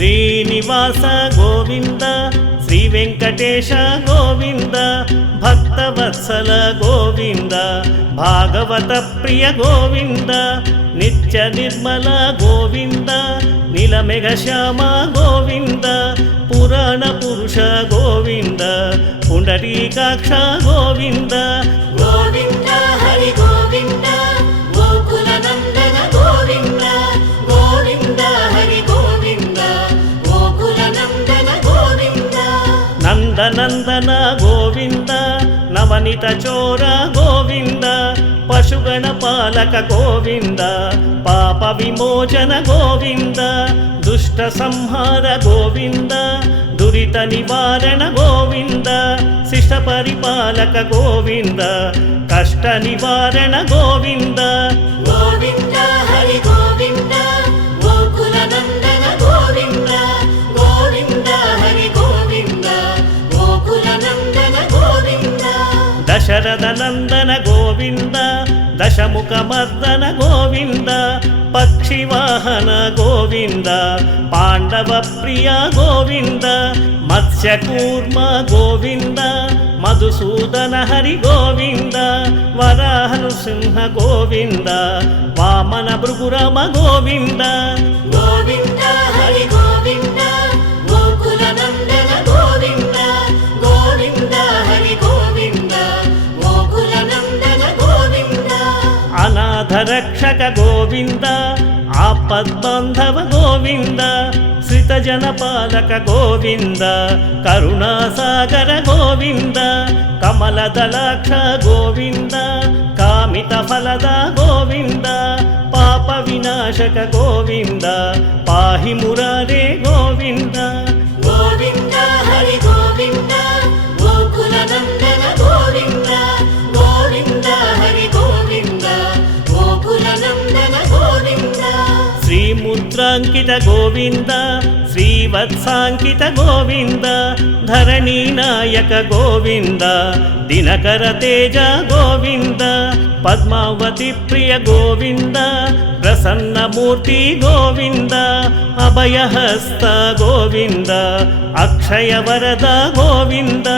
శ్రీనివాస గోవింద శ్రీ వెంకటేశ గోవింద భక్తవత్సల గోవింద భాగవత ప్రియ గోవింద నిత్య నిర్మల గోవింద నీలమేఘ శ్యామ గోవింద పురాణ పురుష గోవింద పుండరీకాక్ష గోవింద గోవింద హరి గోవింద గోకుల నందన గోవింద గోవింద హరి గోవింద గోకుల నందన గోవింద నందనందన గోవింద నవనిత చోర గోవింద పశుగణ పాలక గోవింద పాప విమోచన గోవింద దుష్ట సంహార గోవింద దురిత నివారణ గోవింద శిష్ట పరిపాలక గోవింద కష్ట నివారణ గోవింద గోవింద హరి గోవింద గోకుల నందన గోవింద గోవింద హరి గోవింద గోకుల నందన గోవింద దశరథ నందన గోవింద దశముఖ మర్దన గోవింద పక్షివాహన గోవింద పాండవ ప్రియ గోవింద మత్స్యకూర్మ గోవింద మధుసూదన హరి గోవింద వరాహనుసింహ గోవింద వామన భృగురమ గోవింద గోవింద హరి గోవింద గోకుల నందన గోవింద గోవింద హరి గోవింద గోకుల నందన గోవింద అనాథ రక్షక గోవింద ఆపద్బాంధవ గోవింద శ్రితజన పాలక గోవింద కరుణాసాగర గోవింద కమలదలాక్ష గోవింద కామిత ఫలద గోవింద పాప వినాశక గోవింద పాహి మురారే గోవింద గోవింద హరి గోవింద గోకుల నందన గోవింద గోవింద హరి గోవింద గోకుల నందన గోవింద శ్రీముద్రాంకిత గోవింద శ్రీవత్సాంకిత గోవింద ధరణీ నాయక గోవింద దినకర తేజ గోవింద పద్మావతి ప్రియ గోవింద ప్రసన్నమూర్తి గోవింద అభయహస్త గోవింద అక్షయ వరద గోవింద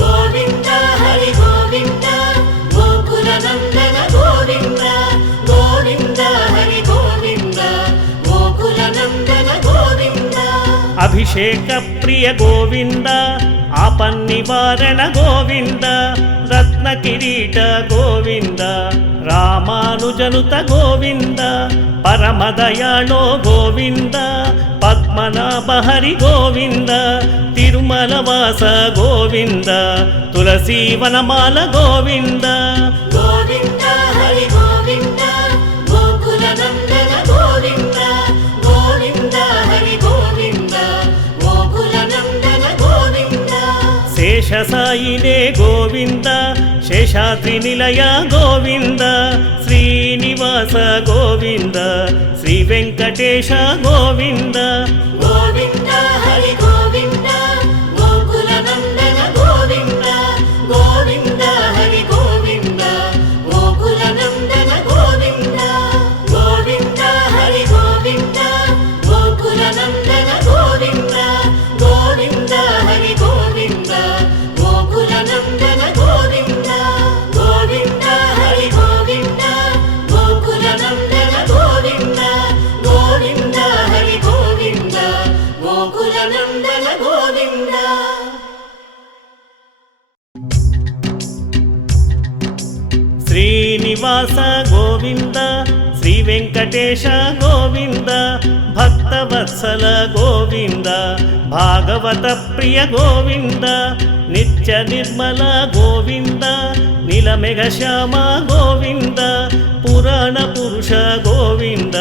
గోవింద హరి గోవింద గోకుల నందన గోవింద గోవింద హరి గోవింద గోకుల నందన గోవింద అభిషేక ప్రియ గోవింద ఆపన్నివారణ గోవింద రత్న కిరీట గోవింద రామానుజనుత గోవింద పరమదయాళో గోవింద పద్మనాభ హరి గోవింద తిరుమల వాస గోవింద తులసీవనమాల గోవింద గోవింద హరి గోవింద గోకుల నందన గోవింద గోవింద హరి గోవింద గోకుల నందన గోవింద శేషసాయినే గోవింద శేషాద్రి నిలయ గోవింద శ్రీనివాస గోవింద శ్రీ వెంకటేశ గోవింద గోవింద హరి గోవింద గోకుల నందన గోవింద గోవింద హరి గోవింద గోకుల నందన గోవింద గోవింద హరి గోవింద గోకుల నందన గోవింద గోవింద హరి గోవింద గోకుల నందన గోవింద గోవింద హరి గోవింద గోకుల నందన గోవింద గోవింద హరి గోవింద గోకుల నందన గోవింద శ్రీనివాస గోవింద శ్రీ వెంకటేశ గోవింద భక్తవత్సల గోవింద భాగవత ప్రియ గోవింద నిత్య నిర్మల గోవింద నీలమేఘ శ్యామ గోవింద పురాణ పురుష గోవింద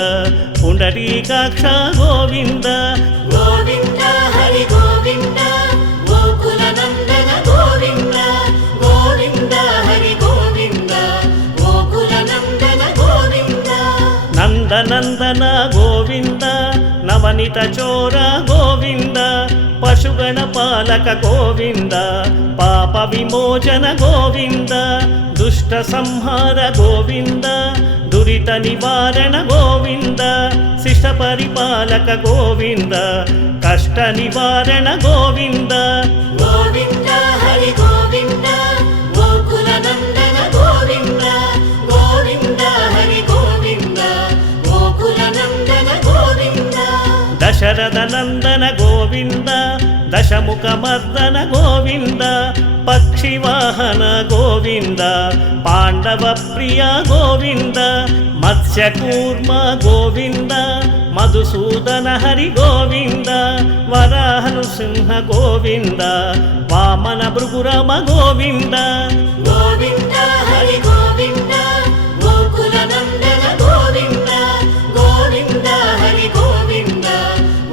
పుండరీకాక్ష గోవింద గోవింద హరి గోవింద గోకుల నందన గోవింద గోవింద హరి గోవింద గోకుల నందన గోవింద నందనందన గోవింద నవనిత చోర గోవింద పశుగణ పాలక గోవింద పాప విమోచన గోవింద దుష్ట సంహార గోవింద దురిత నివారణ గోవింద శిష్ట పరిపాలక గోవింద కష్ట నివారణ గోవింద గోవింద హరి గోవింద గోకుల నందన గోవింద గోవింద హరి గోవింద గోకుల నందన గోవింద దశరథ నందన గోవింద దశముఖ మర్దన గోవింద పక్షివాహన గోవింద పాండవ ప్రియ గోవింద మత్స్యకూర్మ గోవింద మధుసూదన హరి గోవింద వరాహనుసింహ గోవింద వామన భృగురమ గోవింద గోవింద హరి గోవింద గోకుల నందన గోవింద గోవింద హరి గోవింద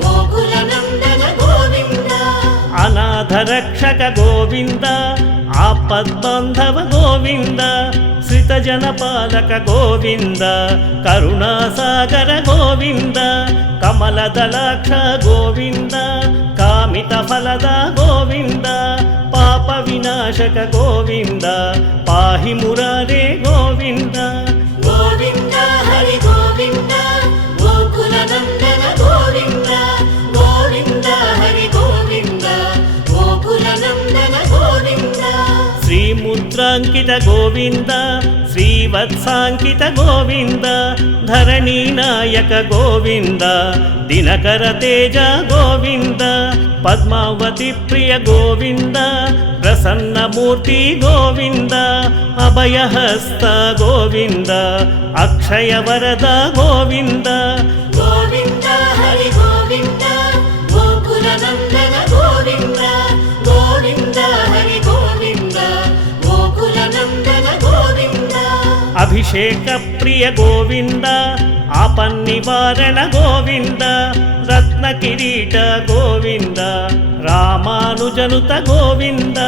గోకుల నందన గోవింద అనాథ రక్షక గోవింద ఆపద్బాంధవ గోవింద శ్రిత జనపాలక గోవింద కరుణాసాగర గోవింద కమలదలాక్ష గోవింద కామిత ఫలద గోవింద పాప వినాశక గోవింద పాహి మురారే గోవింద గోవింద హరి గోవింద గోకుల నందన గోవింద గోవింద హరి గోవింద గోకుల నందన గోవింద శ్రీముద్రాంకిత గోవింద శ్రీవత్సాంకిత గోవింద ధరణీ నాయక గోవింద దినకర తేజ గోవింద పద్మావతి ప్రియ గోవింద ప్రసన్నమూర్తి గోవింద అభయహస్త గోవింద అక్షయ వరద గోవింద గోవింద హరి గోవింద గోకుల నందన గోవింద గోవింద హరి గోవింద గోకుల నందన గోవింద అభిషేక ప్రియ గోవింద ఆపన్నివారణ గోవింద రత్న కిరీట గోవింద రామానుజనుత గోవింద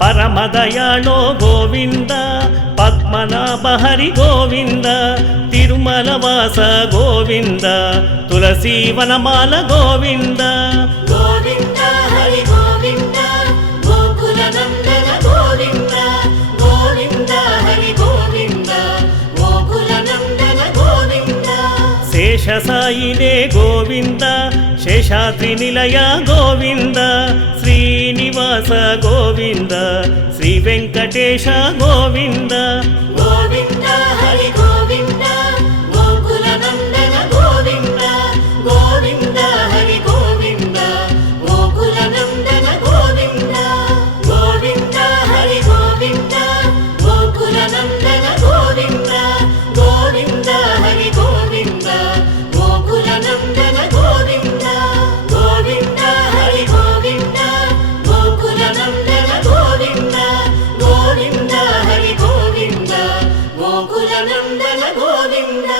పరమదయాళో గోవింద పద్మనాభ హరి గోవింద తిరుమల వాస గోవింద తులసీవనమాల గోవింద గోవింద హరి గోవింద గోకుల నందన గోవింద గోవింద హరి గోవింద గోకుల నందన గోవింద శేషసాయినే గోవింద శేషాద్రి నిలయ గోవింద శ్రీనివాస గోవింద శ్రీ వెంకటేశ గోవింద గోవింద హరి గోవింద గోకుల నందన గోవింద గోవింద హరి గోవింద గోకుల నందన గోవింద గోవింద హరి గోవింద గోకుల నందన గోవింద గోవింద హరి గోవింద గోకుల నందన గోవింద గోవింద హరి గోవింద గోకుల నందన గోవింద గోవింద హరి గోవింద గోకుల నందన గోవింద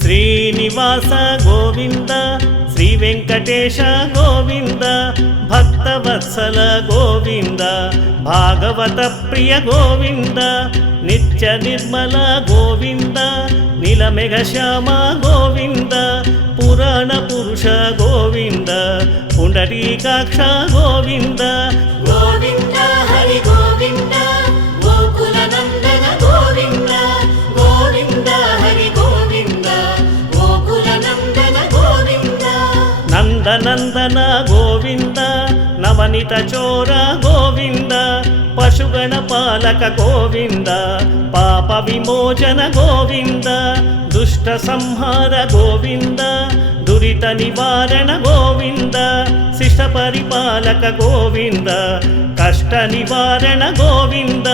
శ్రీనివాస గోవింద శ్రీ వెంకటేశ గోవింద భక్తవత్సల గోవింద భాగవత ప్రియ గోవింద నిత్య నిర్మల గోవింద నీలమేఘ శ్యామ గోవింద పురాణ పురుష గోవింద పుండరీకాక్ష గోవింద గోవింద హరి గోవింద గోకుల నందన గోవింద గోవింద హరి గోవింద గోకుల నందన గోవింద నందనందన గోవింద నవనిత చోర గోవింద పశుగణ పాలక గోవింద పాప విమోచన గోవింద దుష్ట సంహార గోవింద దురిత నివారణ గోవింద శిష్ట పరిపాలక గోవింద కష్ట నివారణ గోవింద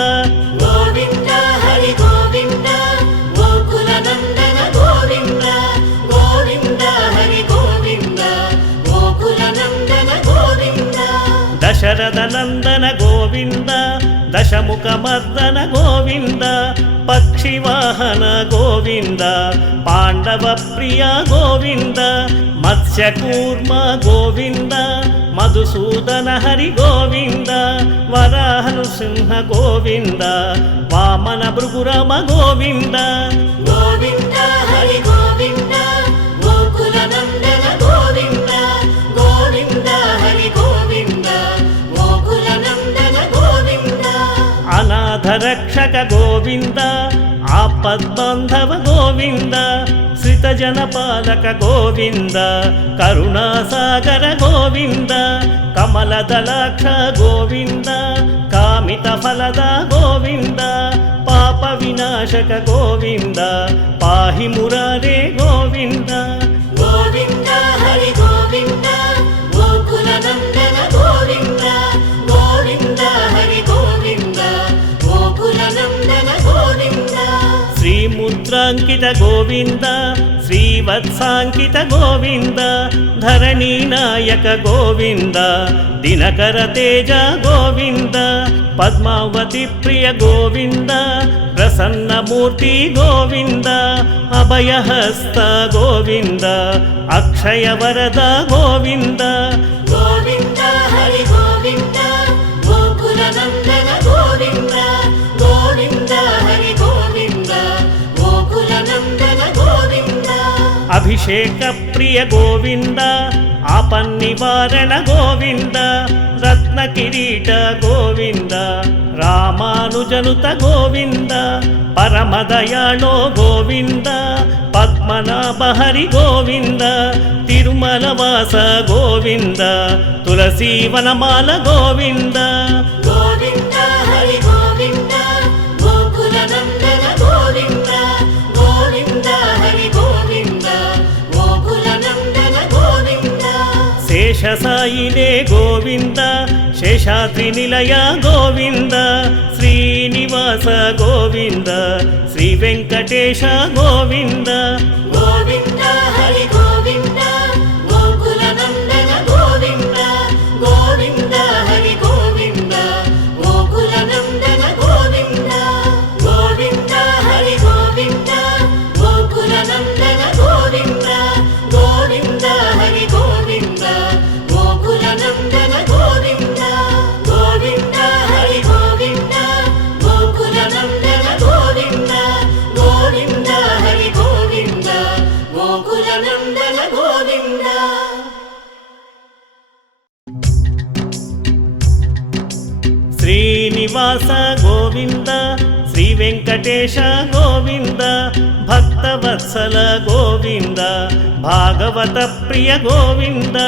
గోవింద హరి గోవింద గోకుల నందన గోవింద గోవింద హరి గోవింద గోకుల నందన గోవింద దశరథ నందన గోవింద దశముఖ మర్దన గోవింద పక్షివాహన గోవింద పాండవ ప్రియ గోవింద మత్స్యకూర్మ గోవింద మధుసూదన హరి గోవింద వరాహనుసింహ గోవింద వామన భృగురమ గోవింద గోవింద హరి గోవింద గోకుల నందన గోవింద గోవింద హరి గోవింద గోకుల నందన గోవింద అనాథ రక్షక గోవింద ఆపద్బాంధవ గోవింద శ్రితజనపాలక గోవింద కరుణాసాగర గోవింద కమలదలాక్ష గోవింద కామిత ఫలద గోవింద పాప వినాశక గోవింద పాహి మురారే గోవింద గోవింద హరి గోవింద గోకుల నందన గోవింద గోవింద హరి గోవింద గోకుల నందన గోవింద శ్రీముద్రాంకిత గోవింద శ్రీవత్సాంకిత గోవింద ధరణీ నాయక గోవింద దినకర తేజ గోవింద పద్మావతి ప్రియ గోవింద ప్రసన్నమూర్తి గోవింద అభయహస్త గోవింద అక్షయ వరద గోవింద గోవింద హరి గోవింద గోకుల నందన గోవింద గోవింద హరి గోవింద గోకుల నందన గోవింద అభిషేక ప్రియ గోవింద ఆపన్నివారణ గోవింద రత్న కిరీట గోవింద రామానుజనుత గోవింద పరమదయాళో గోవింద పద్మనాభ హరి గోవింద తిరుమల వాస గోవింద తులసీవనమాల గోవింద గోవింద హరి గోవింద గోకుల నందన గోవింద గోవింద హరి గోవింద గోకుల నందన గోవింద శేషసాయినే గోవింద శేషాద్రి నిలయ గోవింద శ్రీనివాస గోవింద శ్రీ వెంకటేశ గోవింద గోవింద హరి గోవింద గోకుల నందన గోవింద గోవింద హరి గోవింద గోకుల నందన గోవింద గోవింద హరి గోవింద గోకుల నందన గోవింద గోవింద హరి గోవింద గోకుల నందన గోవింద గోవింద హరి గోవింద గోకుల నందన గోవింద గోవింద హరి గోవింద గోకుల నందన గోవింద శ్రీనివాస గోవింద శ్రీ వెంకటేశ గోవింద భక్తవత్సల గోవింద భాగవత ప్రియ గోవింద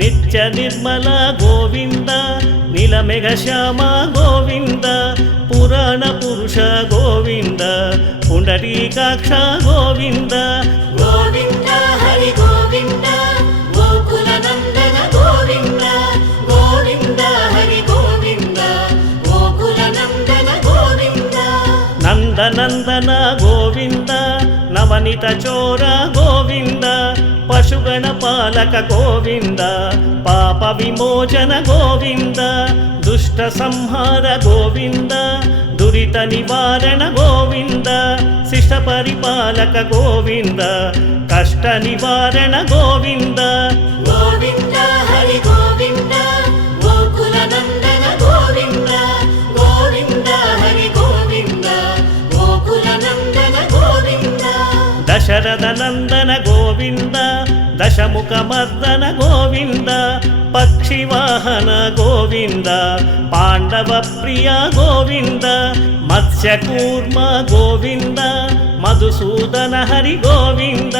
నిత్య నిర్మల గోవింద నీలమేఘ శ్యామ గోవింద పురాణ పురుష గోవింద పుండరీకాక్ష గోవింద గోవింద హరి గోవింద గోకుల నందన గోవింద గోవింద హరి గోవింద గోకుల నందన గోవింద నందనందన గోవింద నవనిత చోర గోవింద పశుగణ పాలక గోవింద పాప విమోచన గోవింద దుష్ట సంహార గోవింద దురిత నివారణ గోవింద శిష్ట పరిపాలక గోవింద కష్ట నివారణ గోవింద గోవింద హరి గోవింద గోకుల నందన గోవింద గోవింద హరి గోవింద గోకుల నందన గోవింద దశరథ నందన గోవింద దశముఖ మర్దన గోవింద పక్షివాహన గోవింద పాండవ ప్రియ గోవింద మత్స్యకూర్మ గోవింద మధుసూదన హరి గోవింద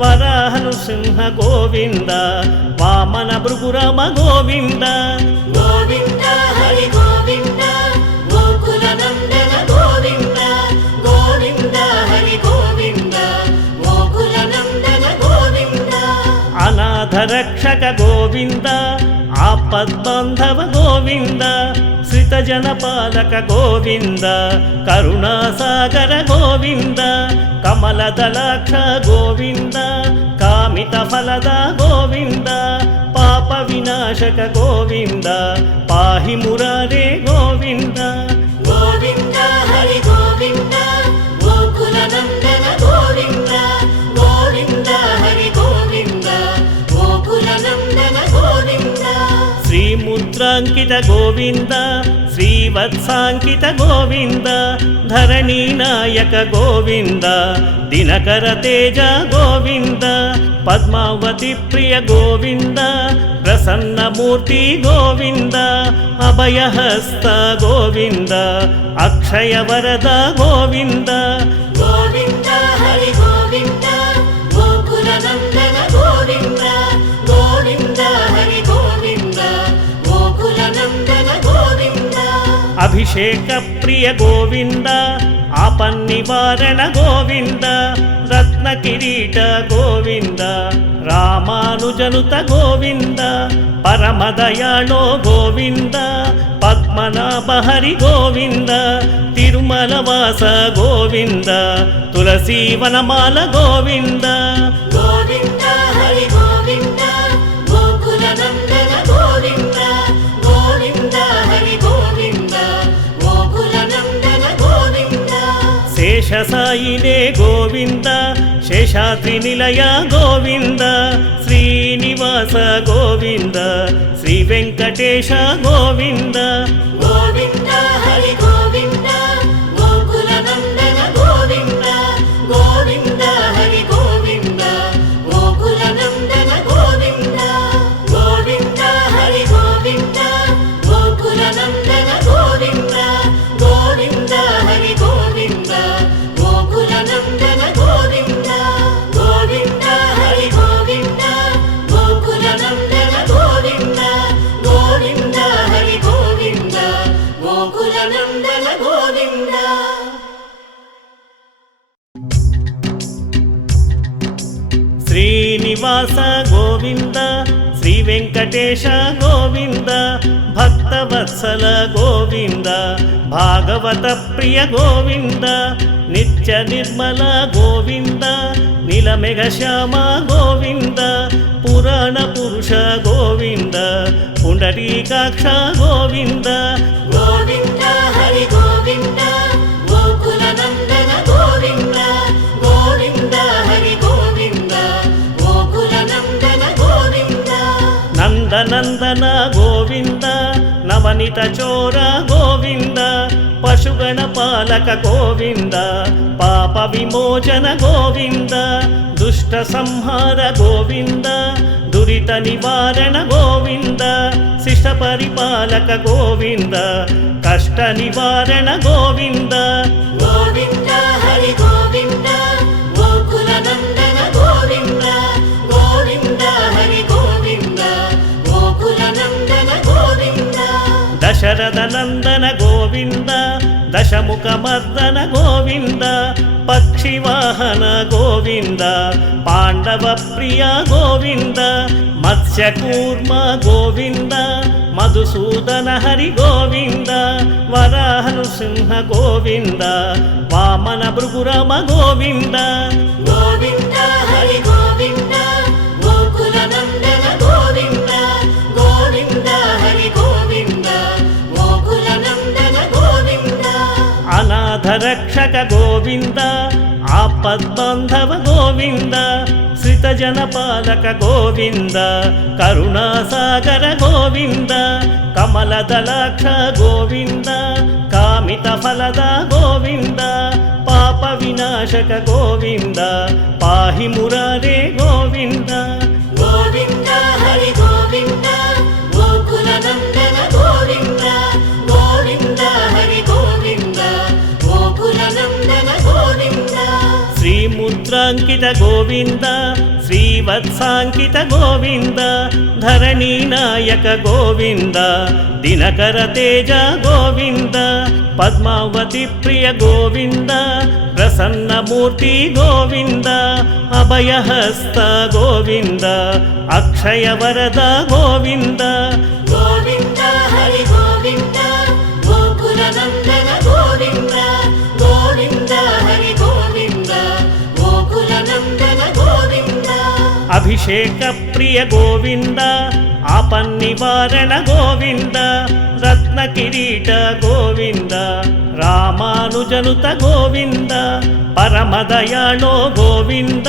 వరాహ నృసింహ గోవింద వామన భృగురమ గోవింద గోవింద హరి గోవింద గోకుల నందన గోవింద గోవింద హరి గోవింద గోకుల నందన గోవింద అనాథ రక్షక గోవింద ఆపద్బాంధవ గోవింద శ్రితజనపాలక గోవింద కరుణాసాగర గోవింద కమలదలాక్ష గోవింద కామిత ఫలద గోవింద పాప వినాశక గోవింద పాహి మురారే గోవింద గోవింద హరి గోవింద గోకుల నందన గోవింద గోవింద హరి గోవింద గోకుల నందన గోవింద శ్రీముద్రాంకిత గోవింద శ్రీవత్సాంకిత గోవింద ధరణీనాయక గోవింద దినకర తేజ గోవింద పద్మావతి ప్రియ గోవింద ప్రసన్నమూర్తి గోవింద అభయహస్త గోవింద అక్షయ వరద గోవింద గోవింద హరి గోవింద గోకుల నందన గోవింద గోవింద హరి గోవింద గోకుల నందన గోవింద అభిషేక ప్రియ గోవింద ఆపన్నివారణ గోవింద రత్న కిరీట గోవింద రామానుజనుత గోవింద పరమదయాళో గోవింద పద్మనాభ హరి గోవింద తిరుమల వాస గోవింద తులసీవనమాల గోవింద గోవింద హరి గోవింద గోకుల నందన గోవింద గోవింద హరి గోవింద గోకుల నందన గోవింద శేషసాయినే గోవింద శేషాద్రి నిలయ గోవింద శ్రీనివాస గోవింద శ్రీ వెంకటేశ గోవింద గోవింద హరి గోవింద గోకుల నందన గోవింద గోవింద హరి గోవింద గోకుల నందన గోవింద గోవింద హరి గోవింద గోకుల నందన గోవింద గోవింద హరి గోవింద గోకుల నందన గోవింద గోవింద హరి గోవింద గోకుల నందన గోవింద గోవింద హరి గోవింద గోకుల నందన గోవింద శ్రీనివాస గోవింద శ్రీ వెంకటేశ గోవింద భక్తవత్సల గోవింద భాగవత ప్రియ గోవింద నిత్య నిర్మల గోవింద నీలమేఘ శ్యామ గోవింద పురాణ పురుష గోవింద పుండరీకాక్ష గోవింద గోవింద హరి గోవింద గోకుల నందన గోవింద గోవింద హరి గోవింద గోకుల నందన గోవింద నందనందన గోవింద నవనిత చోర గోవింద పశుగణ పాలక గోవింద పాప విమోచన గోవింద దుష్ట సంహార గోవింద దురిత నివారణ గోవింద శిష్ట పరిపాలక గోవింద కష్ట నివారణ గోవింద గోవింద హరి గోవింద గోకుల నందన గోవింద గోవింద హరి గోవింద గోకుల నందన గోవింద దశరథ నందన గోవింద దశముఖ మర్దన గోవింద పక్షివాహన గోవింద పాండవ ప్రియ గోవింద మత్స్యకూర్మ గోవింద మధుసూదన హరి గోవింద వరాహనృసింహ గోవింద వామన భృగురమ గోవింద గోవింద హరి గోవింద గోకుల నందన గోవింద గోవింద హరి గోవింద గోకుల నందన గోవింద అనాథ రక్షక గోవింద ఆపద్బాంధవ గోవింద శ్రితజన పాలక గోవింద కరుణాసాగర గోవింద కమలదళాక్ష గోవింద కామిత ఫలద గోవింద పాప వినాశక గోవింద పాహి మురారే గోవింద గోవింద హరి గోవింద గోకుల నందన గోవింద గోవింద హరి గోవింద గోకుల నందన గోవింద శ్రీముద్రాంకిత గోవింద శ్రీవత్సాంకిత గోవింద ధరణీనాయక గోవింద దినకర తేజ గోవింద పద్మావతి ప్రియ గోవింద ప్రసన్నమూర్తి గోవింద అభయహస్త గోవింద అక్షయ వరద గోవింద గోవింద హరి గోవింద గోకుల నందన గోవింద గోవింద హరి గోవింద గోకుల నందన గోవింద అభిషేక ప్రియ గోవింద ఆపన్నివారణ గోవింద రత్న కిరీట గోవింద రామానుజనుత గోవింద పరమదయాళో గోవింద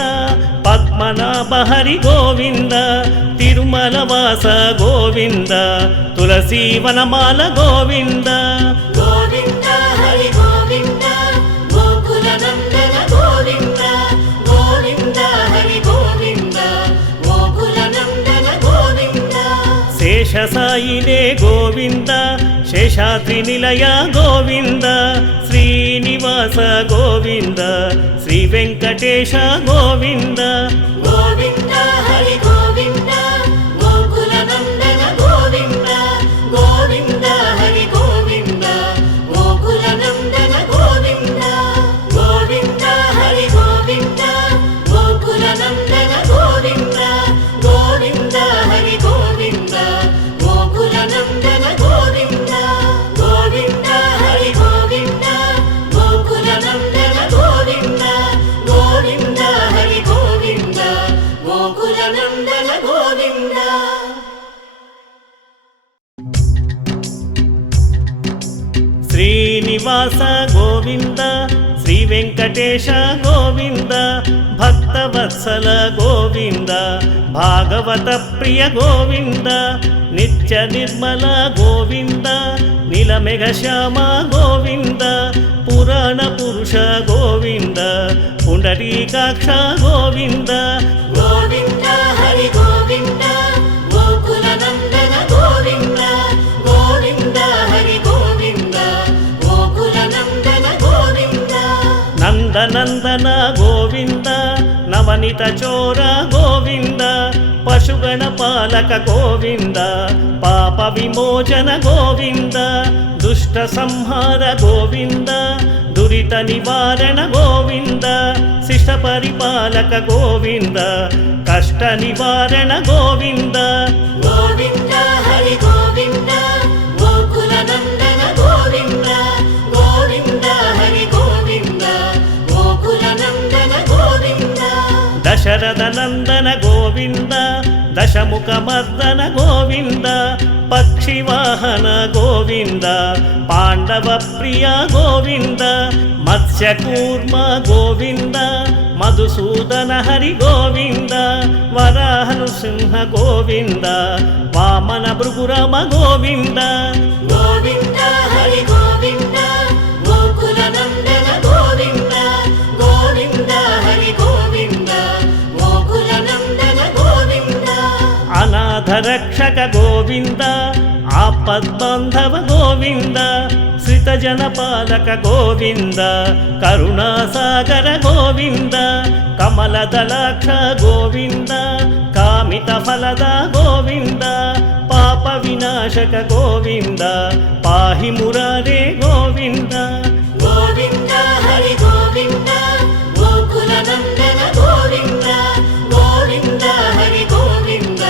పద్మనాభ హరి గోవింద తిరుమల వాస గోవింద తులసీ వనమాల గోవింద గోవింద హరి గోవింద గోకుల నందన గోవింద గోవింద హరి గోవింద గోకుల నందన గోవింద శేషసాయినే గోవింద శేషాద్రి నిలయ గోవింద శ్రీనివాస గోవింద శ్రీ వెంకటేశ గోవింద గోవింద హరి గోవింద గోకుల నందన గోవింద గోవింద హరి గోవింద గోకుల నందన గోవింద గోవింద హరి గోవింద గోకుల నందన గోవింద గోవింద హరి గోవింద గోకుల నందన గోవింద గోవింద హరి గోవింద గోకుల నందన గోవింద గోవింద హరి గోవింద గోకుల నందన గోవింద శ్రీనివాస గోవింద శ్రీ వెంకటేశ గోవింద భక్తవత్సల గోవింద భాగవత ప్రియ గోవింద నిత్య నిర్మల గోవింద నీలమేఘ శ్యామ గోవింద పురాణ పురుష గోవింద పుండరీకాక్ష గోవింద గోవింద హరి గోవింద గోకుల నందన గోవింద గోవింద హరి గోవింద గోకుల నందన గోవింద నందనందన గోవింద నవనిత చోర గోవింద పశుగణ పాలక గోవింద పాప విమోచన గోవింద దుష్ట సంహార గోవింద దురిత నివారణ గోవింద శిష్ట పరిపాలక గోవింద కష్ట నివారణ గోవింద గోవింద హరి గోవింద గోకుల నందన గోవింద గోవింద హరి గోవింద గోకుల నందన గోవింద దశరథ నందన గోవింద దశముఖ మర్దన గోవింద పక్షివాహన గోవింద పాండవ ప్రియ గోవింద మత్స్యకూర్మ గోవింద మధుసూదన హరి గోవింద వరాహనుసింహ గోవింద వామన భృగురమ గోవింద గోవింద హరి గోవింద గోకుల నందన గోవింద గోవింద హరి గోవింద గోకుల నందన గోవింద అనాథ రక్షక గోవింద ఆపద్బాంధవ గోవింద శ్రితజన పాలక గోవింద కరుణాసాగర గోవింద కమలదలాక్ష గోవింద కామిత ఫలద గోవింద పాప వినాశక గోవింద పాహి మురారే గోవింద గోవింద హరి గోవింద గోకుల నందన గోవింద గోవింద హరి గోవింద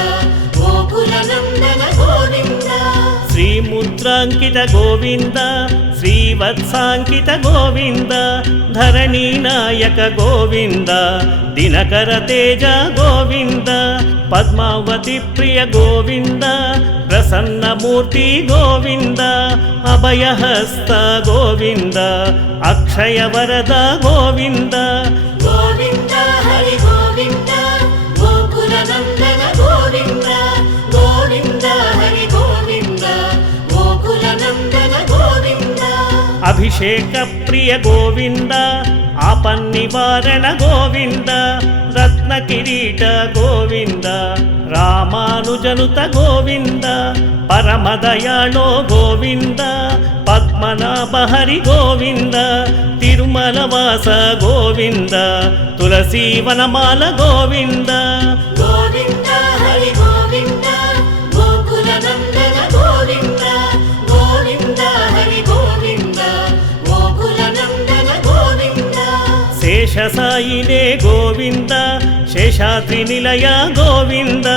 గోకుల నందన గోవింద శ్రీముద్రాంకిత గోవింద శ్రీవత్సాంకిత గోవింద ధరణీ నాయక గోవింద దినకర తేజ గోవింద పద్మావతి ప్రియ గోవింద ప్రసన్నమూర్తి గోవింద అభయహస్త గోవింద అక్షయ వరద గోవింద గోవింద హరి గోవింద గోకుల నందన గోవింద గోవింద హరి గోవింద గోకుల నందన గోవింద అభిషేక ప్రియ గోవింద ఆపన్నివారణ గోవింద రత్న కిరీట గోవింద రామానుజనుత గోవింద పరమదయాళో గోవింద పద్మనాభ హరి గోవింద తిరుమల వాస గోవింద తులసీ వనమాల గోవింద గోవింద హరి గోవింద గోకుల నందన గోవింద గోవింద హరి గోవింద గోకుల నందన గోవింద శేషసాయినే గోవింద శేషాద్రి నిలయ గోవింద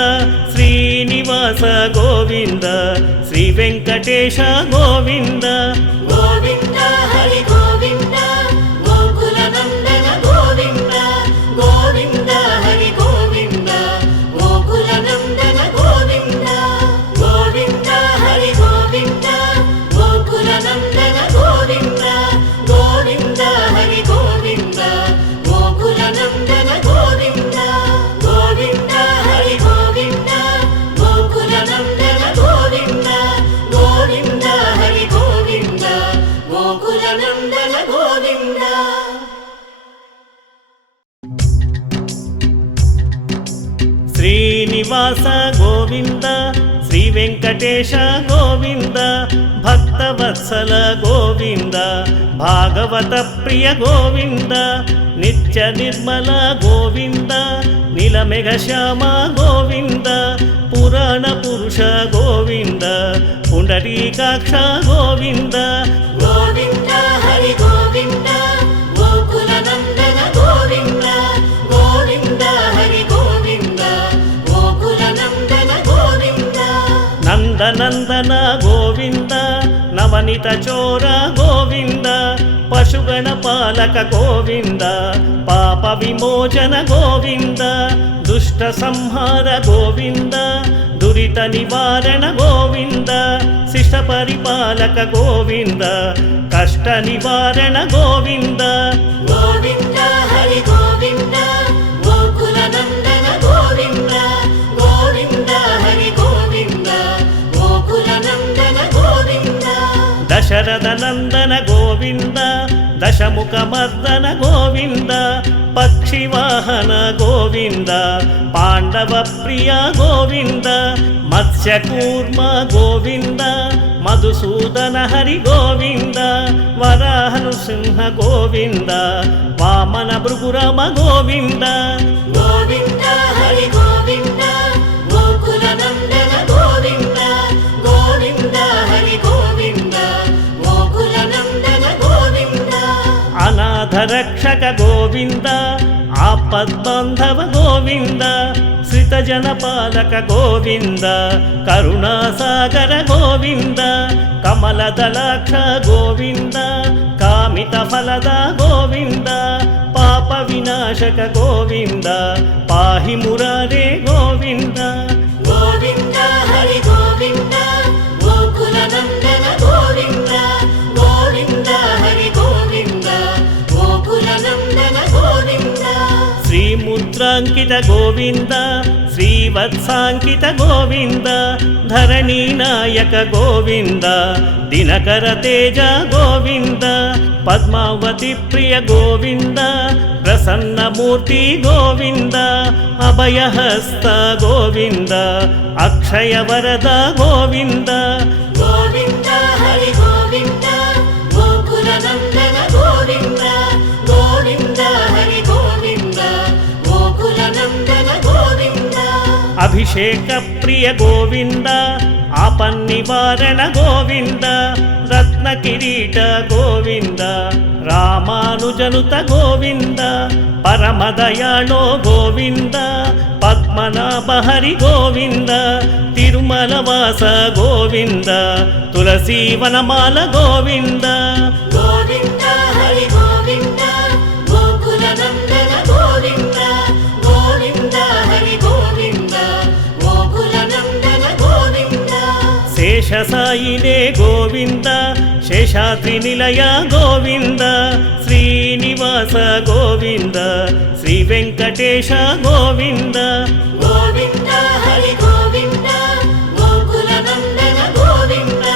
శ్రీనివాస గోవింద శ్రీ వెంకటేశ గోవింద గోవింద హరి గోవింద గోకుల నందన గోవింద గోవింద హరి గోవింద గోకుల నందన గోవింద గోవింద హరి గోవింద గోకుల నందన గోవింద గోవింద హరి గోవింద గోకుల నందన గోవింద శ్రీనివాస గోవింద శ్రీ వెంకటేశ గోవింద భక్తవత్సల గోవింద భాగవత ప్రియ గోవింద నిత్య నిర్మల గోవింద నీలమేఘ శ్యామ గోవింద పురాణ పురుష గోవింద పుండరీకాక్ష గోవింద గోవింద హరి గోవింద గోకుల నందన గోవింద గోవింద హరి గోవింద గోకుల నందన గోవింద నందనందన గోవింద నవనిత చోర గోవింద పశుగణ పాలక గోవింద పాప విమోచన గోవింద దుష్ట సంహార గోవింద దురిత నివారణ గోవింద శిష్ట పరిపాలక గోవింద కష్ట నివారణ గోవింద గోవింద హరి గోవింద గోకుల నందన గోవింద గోవింద హరి గోవింద గోకుల నందన గోవింద దశరథ నందన గోవింద దశముఖ మర్దన గోవింద పక్షివాహన గోవింద పాండవ ప్రియ గోవింద మత్స్యకూర్మ గోవింద మధుసూదన హరి గోవింద వరాహనుసింహ గోవింద వామన భృగురమ గోవింద గోవింద హరి గోవింద గోకుల నందన గోవింద గోవింద హరి గోవింద గోకుల నందన గోవింద అనాథ రక్షక గోవింద ఆపద్బాంధవ గోవింద శ్రిత జనపాలక గోవింద కరుణాసాగర గోవింద కమలదలాక్ష గోవింద కామిత ఫలద గోవింద పాప వినాశక గోవింద పాహి మురారే గోవింద గోవింద హరి గోవింద గోకుల నందన గోవింద గోవింద హరి గోవింద గోకుల నందన గోవింద శ్రీముద్రాంకిత గోవింద శ్రీవత్సాంకిత గోవింద ధరణీ నాయక గోవింద దినకర తేజ గోవింద పద్మావతి ప్రియ గోవింద ప్రసన్నమూర్తి గోవింద అభయహస్త గోవింద అక్షయ వరద గోవింద గోవింద హరి గోవింద గోకుల నందన గోవింద గోవింద హరి గోవింద గోకుల నందన గోవింద అభిషేక ప్రియ గోవింద ఆపన్నివారణ గోవింద రత్న కిరీట గోవింద రామానుజనుత గోవింద పరమదయాళో గోవింద పద్మనాభ హరి గోవింద తిరుమల వాస గోవింద తులసీవనమాల గోవింద గోవింద హరి గోవింద గోకుల నందన గోవింద గోవింద హరి గోవింద గోకుల నందన గోవింద శేషసాయినే గోవింద శేషాద్రి నిలయ గోవింద శ్రీనివాస గోవింద శ్రీ వెంకటేశ గోవింద గోవింద హరి గోవింద గోకుల నందన గోవింద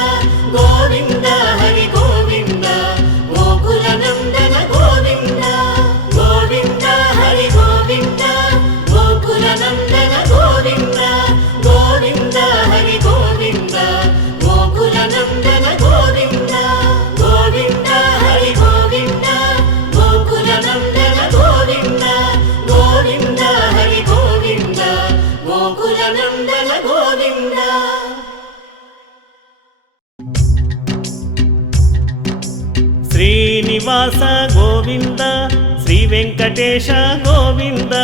గోవింద హరి గోవింద గోకుల నందన గోవింద గోవింద హరి గోవింద గోకుల నందన గోవింద గోవింద హరి గోవింద గోకుల నందన గోవింద గోవింద హరి గోవింద గోకుల నందన గోవింద గోవింద హరి గోవింద గోకుల నందన గోవింద శ్రీనివాస గోవింద శ్రీ వెంకటేశ గోవింద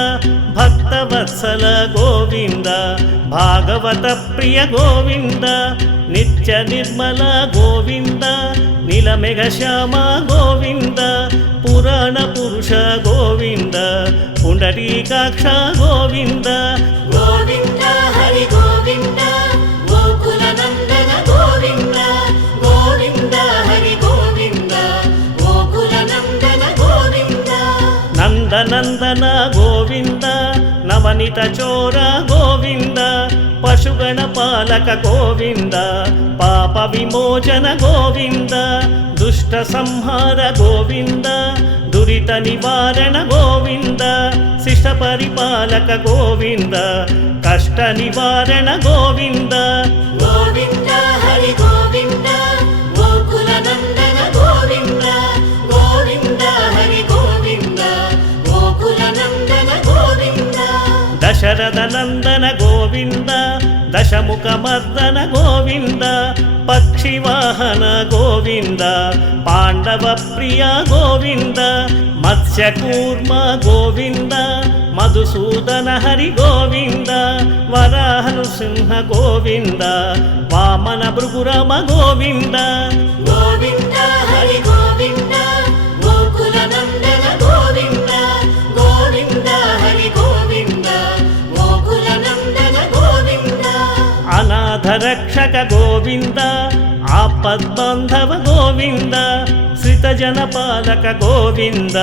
భక్తవత్సల గోవింద భాగవత ప్రియ గోవింద నిత్య నిర్మల గోవింద నీలమేఘ శ్యామ గోవింద పురాణ పురుష గోవింద పుండరీకాక్ష గోవింద గోవింద హరి గోవింద గోకుల నందన గోవింద గోవింద హరి గోవింద గోకుల నందన గోవింద నందనందన గోవింద నవనిత చోర గోవింద పశుగణ పాలక గోవింద పాప విమోచన గోవింద దుష్ట సంహార గోవింద దురిత నివారణ గోవింద శిష్ట పరిపాలక గోవింద కష్ట నివారణ గోవింద గోవింద హరి గోవింద గోకుల నందన గోవింద గోవింద హరి గోవింద గోకుల నందన గోవింద దశరథ నందన గోవింద దశముఖ మర్దన గోవింద పక్షివాహన గోవింద పాండవ ప్రియ గోవింద మత్స్యకూర్మ గోవింద మధుసూదన హరి గోవింద వరాహ నృసింహ గోవింద వామన భృగురమ గోవింద గోవింద హరి గోవింద గోకుల నందన గోవింద గోవింద హరి గోవింద గోకుల నందన గోవింద అనాథ రక్షక గోవింద ఆపద్బాంధవ గోవింద శ్రిత జనపాలక గోవింద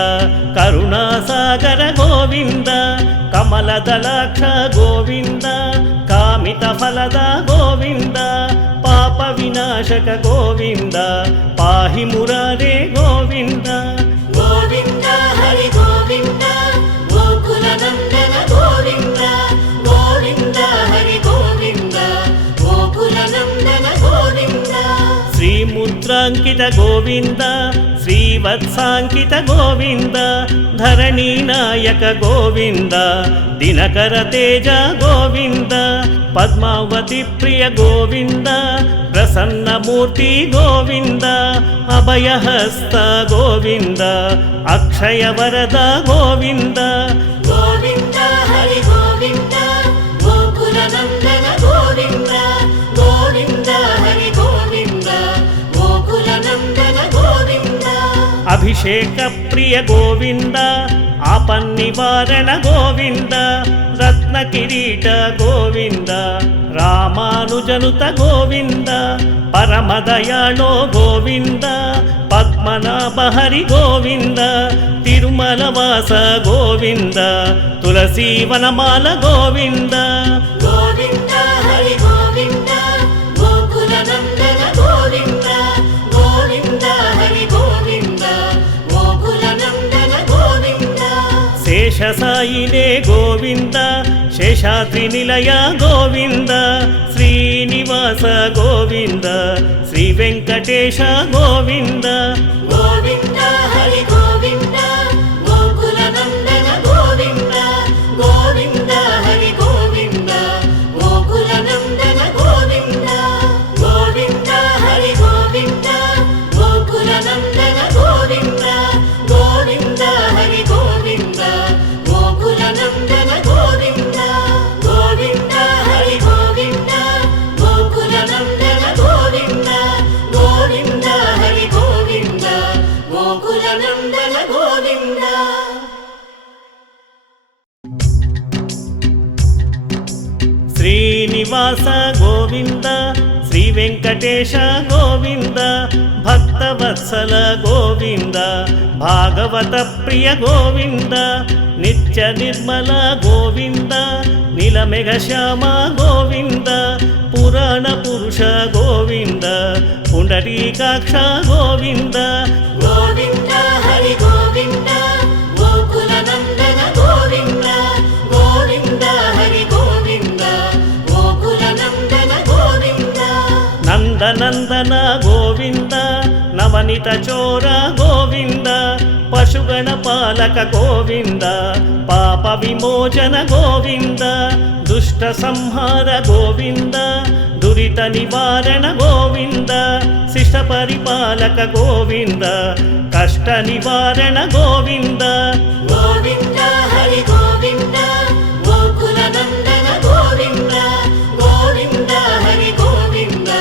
కరుణాసాగర గోవింద కమలదలాక్ష గోవింద కామిత ఫలద గోవింద పాప వినాశక గోవింద పాహి మురారే గోవింద గోవింద హరి గోవింద గోకుల నందన గోవింద గోవింద హరి గోవింద గోకుల నందన గోవింద శ్రీముద్రాంకిత గోవింద శ్రీవత్సాంకిత గోవింద ధరణీ నాయక గోవింద దినకర తేజ గోవింద పద్మావతి ప్రియ గోవింద ప్రసన్నమూర్తి గోవింద అభయహస్త గోవింద అక్షయ వరద గోవింద గోవింద హరి గోవింద గోకుల నందన గోవింద గోవింద హరి గోవింద గోకుల నందన గోవింద అభిషేక ప్రియ గోవింద ఆపన్నివారణ గోవింద రత్న కిరీట గోవింద రామానుజనుత గోవింద పరమదయాళో గోవింద పద్మనాభ హరి గోవింద తిరుమల వాస గోవింద తులసీవనమాల గోవింద గోవింద హరి గోవింద గోకుల నందన గోవింద గోవింద హరి గోవింద గోకుల నందన గోవింద శేషసాయినే గోవింద శేషాద్రి నిలయ గోవింద శ్రీనివాస గోవింద శ్రీ వెంకటేశ గోవింద గోవింద హరి గోవింద గోకుల నందన గోవింద గోవింద హరి గోవింద గోకుల నందన గోవింద గోవింద హరి గోవింద గోకుల నందన గోవింద గోవింద హరి గోవింద గోకుల నందన గోవింద గోవింద హరి గోవింద గోకుల నందన గోవింద గోవింద హరి గోవింద గోకుల నందన గోవింద శ్రీనివాస గోవింద శ్రీ వెంకటేశ గోవింద భక్తవత్సల గోవింద భాగవత ప్రియ గోవింద నిత్య నిర్మల గోవింద నీలమేఘ శ్యామ గోవింద పురాణ పురుష గోవింద పుండరీకాక్ష గోవింద గోవింద హరి గోవింద గోకుల నందన గోవింద గోవింద హరి గోవింద గోకుల నందన గోవింద నందనందన గోవింద నవనిత చోర గోవింద పశుగణ పాలక గోవింద పాప విమోచన గోవింద దుష్ట సంహార గోవింద దురిత నివారణ గోవింద శిష్ట పరిపాలక గోవింద కష్ట నివారణ గోవింద గోవింద హరి గోవింద గోకుల నందన గోవింద గోవింద హరి గోవింద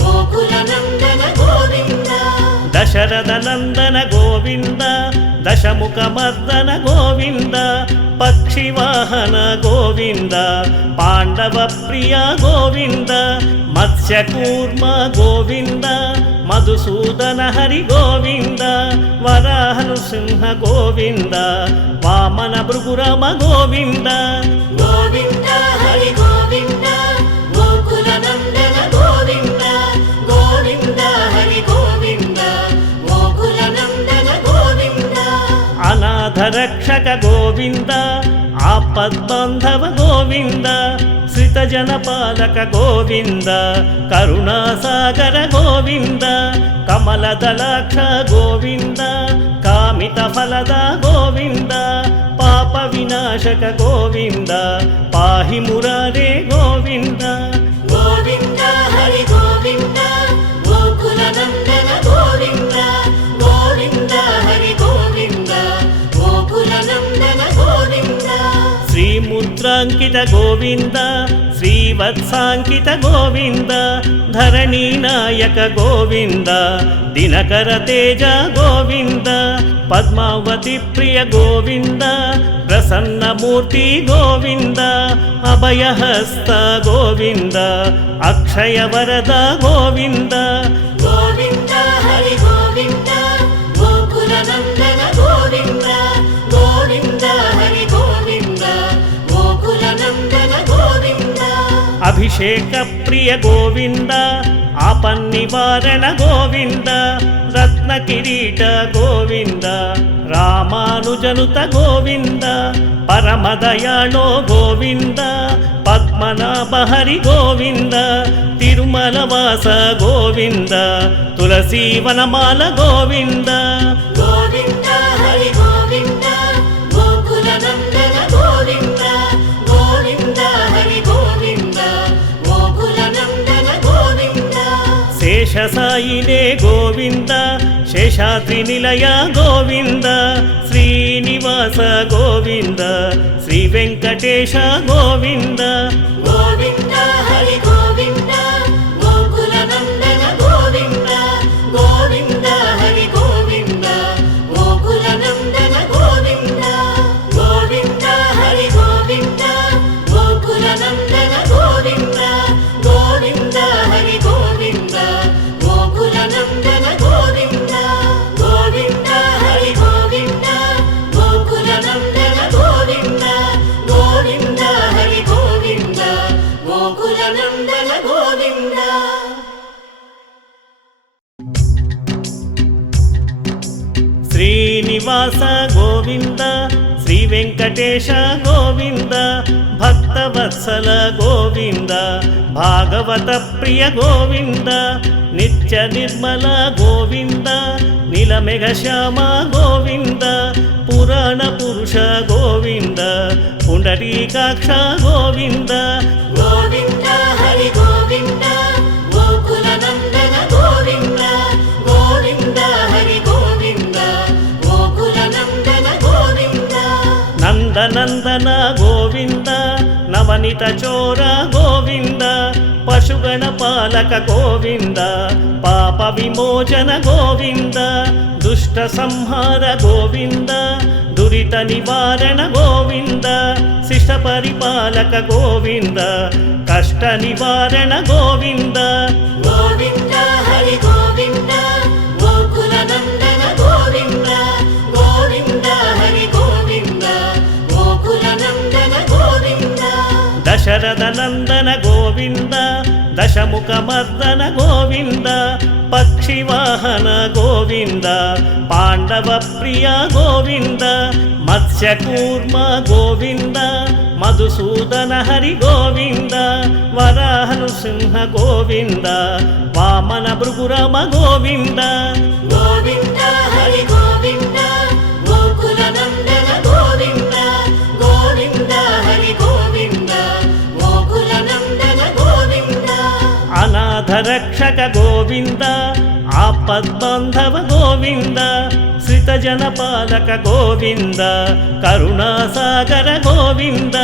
గోకుల నందన గోవింద దశరథ నందన గోవింద దశముఖ మర్దన గోవింద పక్షివాహన గోవింద పాండవ ప్రియ గోవింద మత్స్యకూర్మ గోవింద మధుసూదన హరి గోవింద వరాహ నృసింహ గోవింద వామన భృగురమ గోవింద గోవింద హరి గోవింద గోకుల నందన గోవింద గోవింద హరి గోవింద గోకుల నందన గోవింద అనాథరక్షక గోవింద ఆపద్బాంధవ గోవింద శ్రితజనపాలక గోవింద కరుణాసాగర గోవింద కమలదలాక్ష గోవింద కామిత ఫలద గోవింద పాప వినాశక గోవింద పాహి మురారే గోవింద గోవింద హరి గోవింద గోకుల నందన గోవింద గోవింద హరి గోవింద గోకుల నందన గోవింద శ్రీముద్రాంకిత గోవింద శ్రీవత్సాంకిత గోవింద ధరణీనాయక గోవింద దినకర తేజ గోవింద పద్మావతి ప్రియ గోవింద ప్రసన్నమూర్తి గోవింద అభయహస్త గోవింద అక్షయ వరద గోవింద గోవింద హరి గోవింద గోకుల నందన గోవింద గోవింద హరి గోవింద గోకుల నందన గోవింద అభిషేక ప్రియ గోవింద ఆపన్నివారణ గోవింద రత్న కిరీట గోవింద రామానుజనుత గోవింద పరమదయాళో గోవింద పద్మనాభ హరి గోవింద తిరుమల వాస గోవింద తులసీవనమాల గోవింద గోవింద హరి గోవింద గోకుల నందన గోవింద గోవింద హరి గోవింద గోకుల నందన గోవింద శేషసాయినే గోవింద శేషాద్రి నిలయ గోవింద శ్రీనివాస గోవింద శ్రీ వెంకటేశ గోవింద గోవింద హరి గోవింద గోకుల నందన గోవింద గోవింద హరి గోవింద గోకుల నందన గోవింద గోవింద హరి గోవింద గోకుల నందన గోవింద గోవింద హరి గోవింద గోకుల నందన గోవింద గోవింద హరి గోవింద గోకుల నందన గోవింద గోవింద హరి గోవింద గోకుల నందన గోవింద శ్రీనివాస గోవింద శ్రీ వెంకటేశ గోవింద భక్తవత్సల గోవింద భాగవత ప్రియ గోవింద నిత్య నిర్మల గోవింద నీలమేఘ శ్యామ గోవింద పురాణ పురుష గోవింద పుండరీకాక్ష గోవింద గోవింద హరి గోవింద గోకుల నందన గోవింద గోవింద హరి గోవింద గోకుల నందన గోవింద నందనందన గోవింద నవనిత చోర గోవింద పశుగణ పాలక గోవింద పాప విమోచన గోవింద దుష్ట సంహార గోవింద దురిత నివారణ గోవింద శిష్ట పరిపాలక గోవింద కష్ట నివారణ గోవింద గోవింద హరి గోవింద గోకుల నందన గోవింద గోవింద హరి గోవింద గోకుల నందన గోవింద దశరథ నందన గోవింద దశముఖ మర్దన గోవింద పక్షివాహన గోవింద పాండవ ప్రియ గోవింద మత్స్యకూర్మ గోవింద మధుసూదన హరి గోవింద వరాహనుసింహ గోవింద వామన భృగురమ గోవింద గోవింద హరి గోవింద గోకుల నందన గోవింద గోవింద హరి గోవింద గోకుల నందన గోవింద అనాథరక్షక గోవింద ఆపద్బాంధవ గోవింద శ్రితజనపాలక గోవింద కరుణాసాగర గోవింద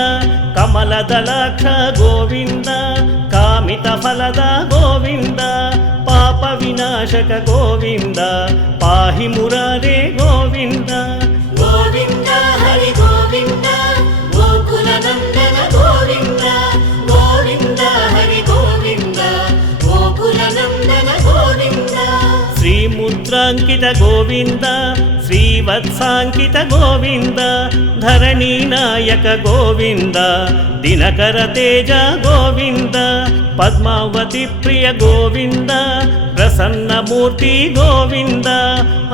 కమలదలాక్ష గోవింద కామిత ఫలద గోవింద పాప వినాశక గోవింద పాహి మురారే గోవింద గోవింద హరి గోవింద గోకుల నందన గోవింద గోవింద హరి గోవింద గోకుల నందన గోవింద శ్రీముద్రాంకిత గోవింద శ్రీవత్సాంకిత గోవింద ధరణీనాయక గోవింద దినకర తేజ గోవింద పద్మావతి ప్రియ గోవింద ప్రసన్నమూర్తి గోవింద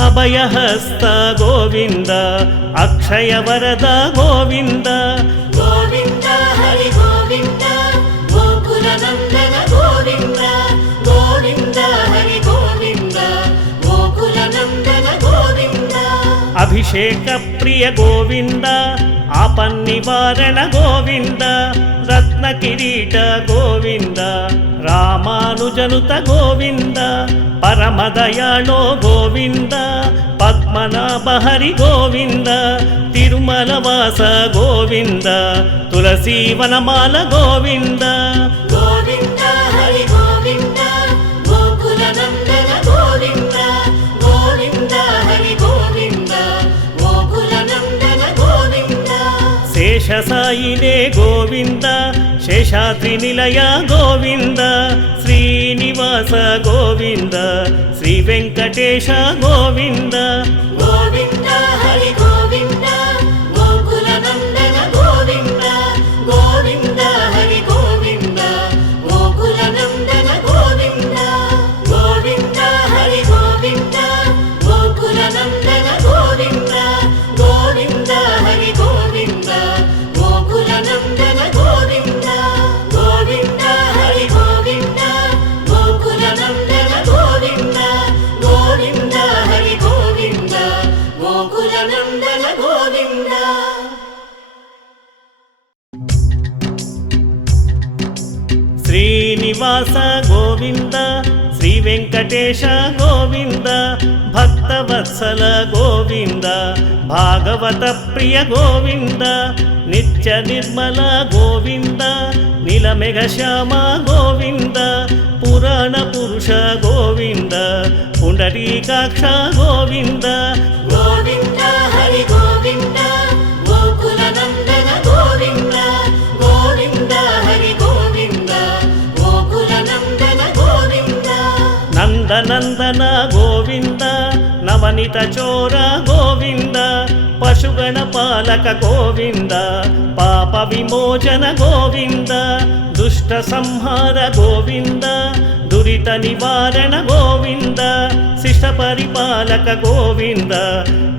అభయహస్త గోవింద అక్షయ వరద గోవింద గోవింద హరి గోవింద గోకుల నందన గోవింద గోవింద హరి గోవింద గోకుల నందన గోవింద అభిషేక ప్రియ గోవింద ఆపన్నివారణ గోవింద రత్న కిరీట గోవింద రామానుజనుత గోవింద పరమదయాళో గోవింద పద్మనాభ హరి గోవింద తిరుమల వాస గోవింద తులసీ వనమాల గోవింద గోవింద హరి గోవింద గోకుల నందన గోవింద గోవింద హరి గోవింద గోకుల నందన గోవింద శేషసాయినే గోవింద శేషాద్రి నిలయ గోవింద శ్రీనివాస గోవింద శ్రీ వెంకటేశ గోవింద గోవింద హరి గోవింద గోకుల నందన గోవింద గోవింద హరి గోవింద గోకుల నందన గోవింద గోవింద హరి గోవింద గోకుల నందన గోవింద గోవింద హరి గోవింద గోకుల నందన గోవింద గోవింద హరి గోవింద గోకుల నందన గోవింద గోవింద హరి గోవింద గోకుల నందన గోవింద శ్రీనివాస గోవింద శ్రీ వెంకటేశ గోవింద భక్తవత్సల గోవింద భాగవత ప్రియ గోవింద నిత్య నిర్మల గోవింద నీలమేఘ శ్యామ గోవింద పురాణ పురుష గోవింద పుండరీకాక్ష గోవింద గోవింద హరి గోవింద గోకుల నందన గోవింద గోవింద హరి గోవింద గోకుల నందన గోవింద నందనందన గోవింద నవనిత చోర గోవింద పశుగణ పాలక గోవింద పాప విమోచన గోవింద దుష్ట సంహార గోవింద దురిత నివారణ గోవింద శిష్ట పరిపాలక గోవింద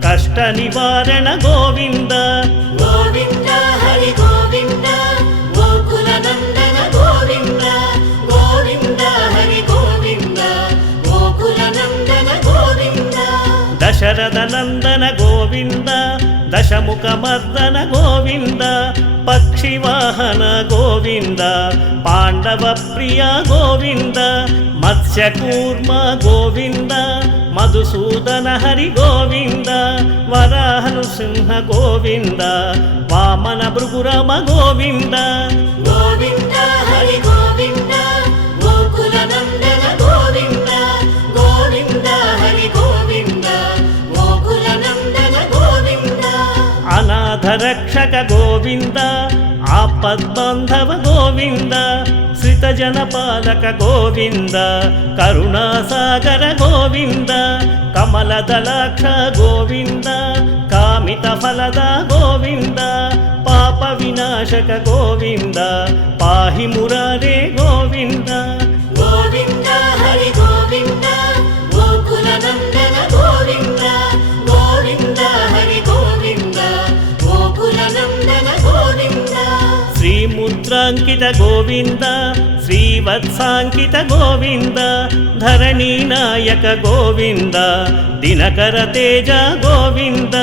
కష్ట నివారణ గోవింద గోవింద హరి గోవింద గోకుల నందన గోవింద గోవింద హరి గోవింద గోకుల నందన గోవింద దశరథ నందన గోవింద దశముఖ మర్దన గోవింద పక్షివాహన గోవింద పాండవ ప్రియ గోవింద మత్స్యకూర్మ గోవింద మధుసూదన హరి గోవింద వరాహనుసింహ గోవింద వామన భృగురమ గోవింద గోవింద హరి గోవింద గోకుల నందన గోవింద గోవింద హరి గోవింద గోకుల నందన గోవింద అనాథ రక్షక గోవింద ఆపద్బాంధవ గోవింద శ్రితజన పాలక గోవింద కరుణాసాగర గోవింద కమలదలాక్ష గోవింద కామిత ఫలద గోవింద పాప వినాశక గోవింద పాహి మురారే గోవింద గోవింద హరి గోవింద గోకుల నందన గోవింద గోవింద హరి గోవింద గోకుల నందన గోవింద శ్రీముద్రాంకిత గోవింద శ్రీవత్సాంకిత గోవింద ధరణీనాయక గోవింద దినకర తేజ గోవింద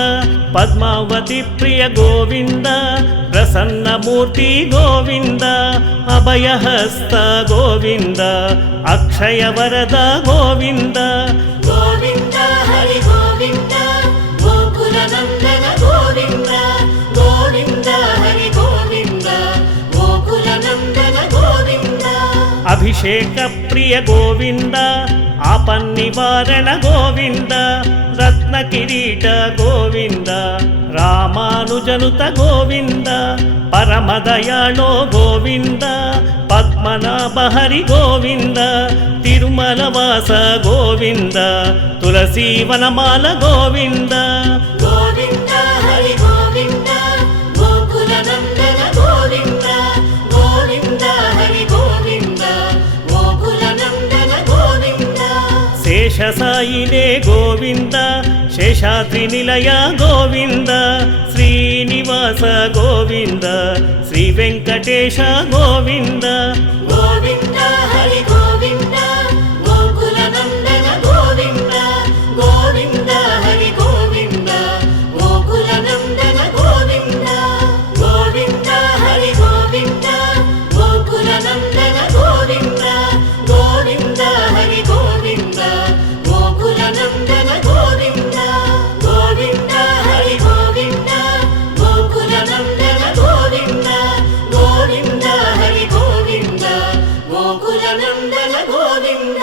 పద్మావతి ప్రియ గోవింద ప్రసన్నమూర్తి గోవింద అభయహస్త గోవింద అక్షయ వరద గోవింద గోవింద హరి గోవింద గోకుల నందన గోవింద గోవింద హరి గోవింద గోకుల నందన గోవింద అభిషేక ప్రియ గోవింద ఆపన్నివారణ గోవింద రత్న కిరీట గోవింద రామానుజనుత గోవింద పరమదయాళో గోవింద పద్మనాభ హరి గోవింద తిరుమల వాస గోవింద తులసీ వనమాల గోవింద గోవింద హరి గోవింద గోకుల నందన గోవింద గోవింద హరి గోవింద గోకుల నందన గోవింద శేషసాయినే గోవింద శేషాద్రి నిలయ గోవింద శ్రీనివాస గోవింద శ్రీ వెంకటేశ గోవింద గోవింద హరి గోవింద గోకుల నందన గోవింద గోవింద హరి గోవింద గోకుల నందన గోవింద గోవింద హరి గోవింద గోకుల నందన గోవింద గోవింద హరి గోవింద గోకుల నందన గోవింద గోవింద హరి గోవింద గోకుల నందన గోవింద గోవింద హరి గోవింద గోకుల నందన గోవింద